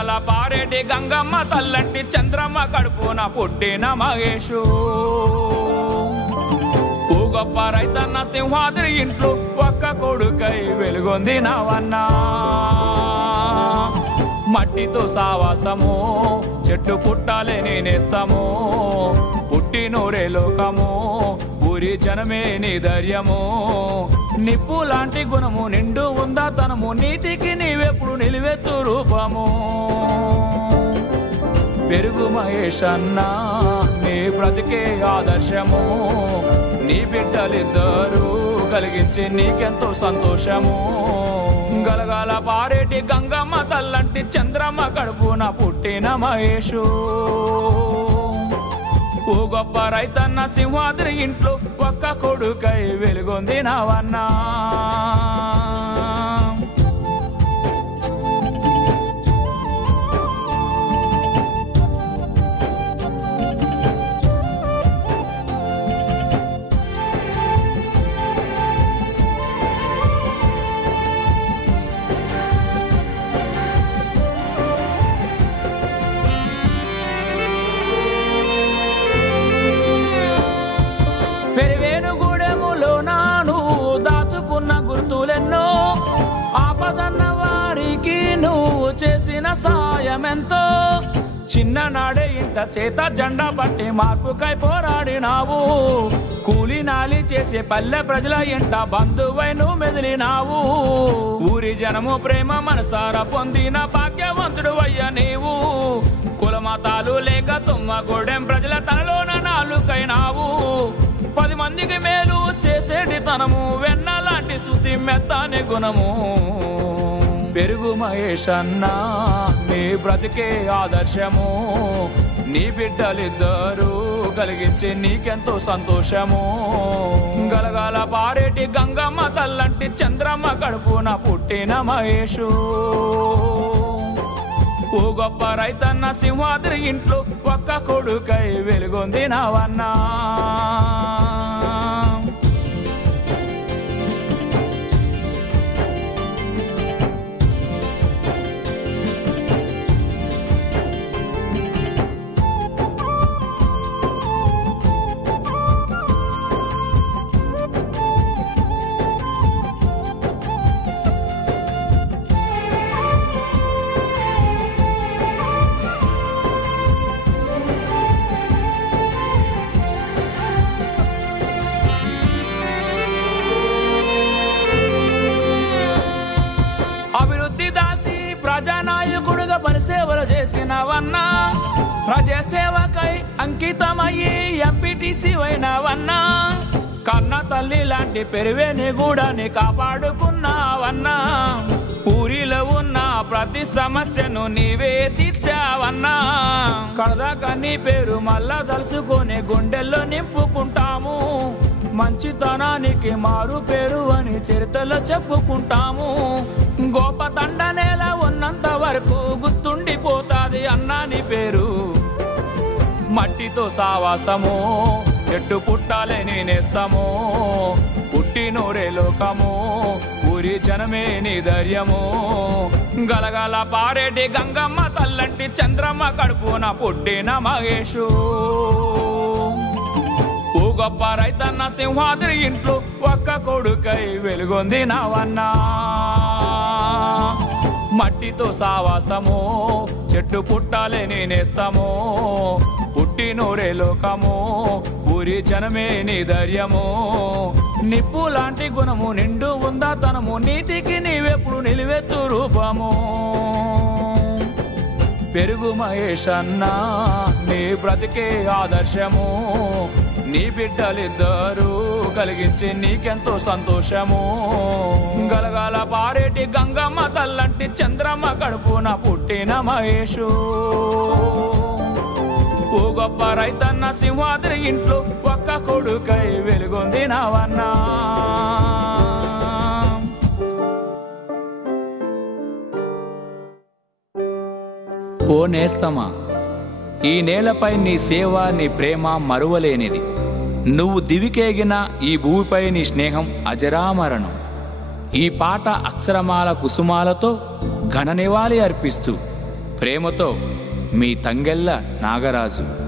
గలగల పారేటి గంగమ్మ తల్లంటి చంద్రమ్మ కడుపున పుట్టిన మహేషు. ఓ గొప్ప రైతన్న సింహాద్రి ఇంట్లో ఒక్క కొడుకై వెలుగొంది నావన్నా. మట్టితో సావాసము చెట్టు పుట్టాలే నేనేస్తాము, పుట్టినోరే లోకము ఊరి జనమే నీ ధైర్యము. నిప్పు లాంటి గుణము నిండు ఉందా తనము, నీతికి నీవెప్పుడు నిలువెత్తు రూపము. పెరుగు మహేష్ అన్నా నీ బ్రతికే ఆదర్శము, నీ బిడ్డలిద్దరూ కలిగించి నీకెంతో సంతోషము. గలగల పారేటి గంగమ్మ తల్లంటి చంద్రమ్మ కడుపున పుట్టిన మహేషు. ఓ గొప్ప రైతన్న సింహాద్రి ఇంట్లో ఒక్క కొడుకై వెలుగొంది నావన్నా. పెరివేనుగూడెములో నాను దాచుకున్న గుర్తులెన్నో, ఆపదన్న వారికి నువ్వు చేసిన సాయమెంతో. చిన్ననాడే ఇంట చేత జెండా పట్టి మార్పుకై పోరాడినావు, కూలినాలి చేసే పల్లె ప్రజల ఇంట బంధువై నువ్వు మెదిలినావు. ఊరి జనము ప్రేమ మనసారా పొందిన భాగ్యవంతుడు అయ్యా నీవు. కులమతాలు లేక తుమ్మగూడెం ప్రజల తనలోన నాలుకైనావు. 10 మందికి మేలు చేసేటి తనము, వెన్న లాంటి శుద్ధి మెత్తని గుణము. పెరుగు మహేష్ అన్నా నీ బ్రతికే ఆదర్శము, నీ బిడ్డలిద్దరూ కలిగించి నీకెంతో సంతోషము. గలగల పారేటి గంగమ్మ తల్లంటి చంద్రమ్మ కడుపున పుట్టిన మహేషు. ఓ గొప్ప రైతన్న సింహాద్రి ఇంట్లో ఒక్క కొడుకై వెలుగొంది నావన్నా. అభివృద్ధి దాల్చి ప్రజానాయకుడుగా పనిసేవలు చేసినవన్నా. ప్రజాసేవకై అంకితమయ్యి ఎంపీటీసీ అయినవన్నా. కన్న తల్లి లాంటి పెరివేనిగూడని కాపాడుకున్నావన్నా. ఊరిలో ఉన్న ప్రతి సమస్యను నీవే తీర్చావన్నా. కడదాకా నీ పేరు మళ్ళా దలుచుకొని గుండెల్లో నింపుకుంటాము. మంచితనానికి మారు పేరు అని చరిత్రలో చెప్పుకుంటాము. గోప తండనేల ఉన్నంత వరకు గుర్తుండిపోతాది అన్నా నీ పేరు. మట్టితో సావాసము చెట్టు పుట్టాలే నేనేస్తాము, పుట్టినోరే లోకము ఊరి జనమే నీ ధైర్యము. గలగల పారేటి గంగమ్మ తల్లంటి చంద్రమ్మ కడుపున పుట్టిన మహేషు. ఓ గొప్ప రైతన్న సింహాద్రి ఇంట్లో ఒక్క కొడుకై వెలుగొంది నావన్నా. మట్టితో సావాసము చెట్టు పుట్టాలే నేనేస్తాము, పుట్టినోరే లోకము ఊరి జనమే నీ ధైర్యము. నిప్పు లాంటి గుణము నిండు ఉందా తనము, నీతికి నీవెప్పుడు నిలువెత్తు రూపము. పెరుగు మహేష్ అన్నా నీ బ్రతికే ఆదర్శము, నీ బిడ్డలిద్దరూ కలిగించి నీకెంతో సంతోషము. గలగల పారేటి గంగమ్మ తల్లంటి చంద్రమ్మ కడుపున పుట్టిన మహేషు. ఓ గొప్ప రైతన్న సింహాద్రి ఇంట్లో ఒక్క కొడుకై వెలుగొంది నావన్నా. ఓ నేస్తమా, ఈ నేలపై నీ సేవ నీ ప్రేమ మరువలేనిది. నువ్వు దివికేగిన ఈ భూమిపై నీ స్నేహం అజరామరణం. ఈ పాట అక్షరమాల కుసుమాలతో ఘన నివాళి అర్పిస్తూ ప్రేమతో మీ తంగెళ్ళ నాగరాజు.